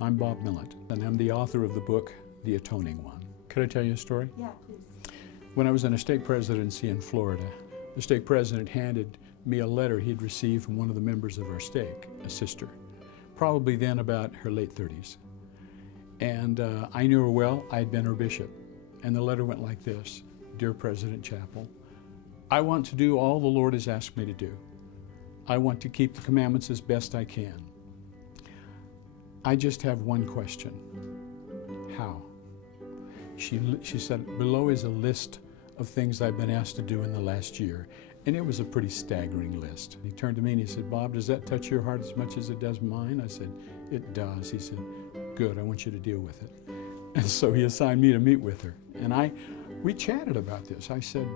I'm Bob Millet, and I'm the author of the book, The Atoning One. Could I tell you a story? Yeah, please. When I was in a stake presidency in Florida, the stake president handed me a letter he'd received from one of the members of our stake, a sister, probably then about her late 30s. And I knew her well. I'd been her bishop. And the letter went like this: Dear President Chapel, I want to do all the Lord has asked me to do. I want to keep the commandments as best I can. I just have one question. How? She said, below is a list of things I've been asked to do in the last year. And it was a pretty staggering list. He turned to me and he said, Bob, does that touch your heart as much as it does mine? I said, it does. He said, good, I want you to deal with it. And so he assigned me to meet with her. And we chatted about this. I said,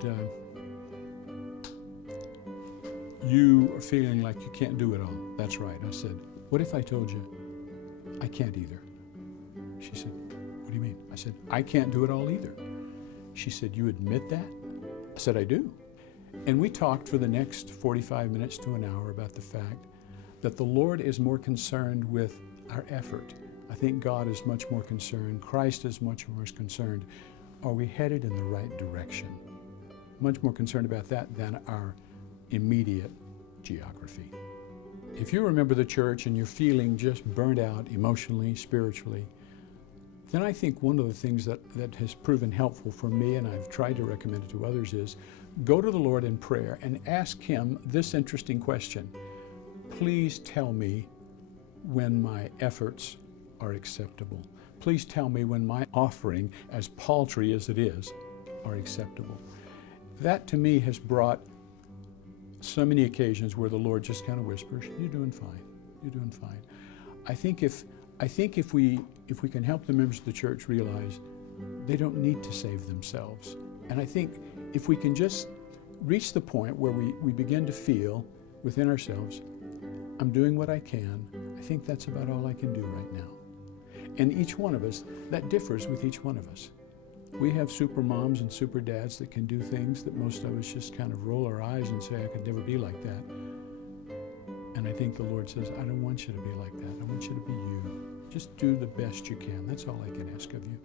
you are feeling like you can't do it all. That's right. I said, what if I told you I can't either? She said, what do you mean? I said, I can't do it all either. She said, you admit that? I said, I do. And we talked for the next 45 minutes to an hour about the fact that the Lord is more concerned with our effort. I think God is much more concerned, Christ is much more concerned, are we headed in the right direction? Much more concerned about that than our immediate geography. If you remember the church and you're feeling just burned out emotionally, spiritually, then I think one of the things that has proven helpful for me, and I've tried to recommend it to others, is go to the Lord in prayer and ask Him this interesting question. Please tell me when my efforts are acceptable. Please tell me when my offering, as paltry as it is, are acceptable. That to me has brought so many occasions where the Lord just kind of whispers, you're doing fine, you're doing fine. I think if we can help the members of the church realize they don't need to save themselves. And I think if we can just reach the point where we begin to feel within ourselves, I'm doing what I can, I think that's about all I can do right now. And each one of us, that differs with each one of us. We have super moms and super dads that can do things that most of us just kind of roll our eyes and say, I could never be like that. And I think the Lord says, I don't want you to be like that. I want you to be you. Just do the best you can. That's all I can ask of you.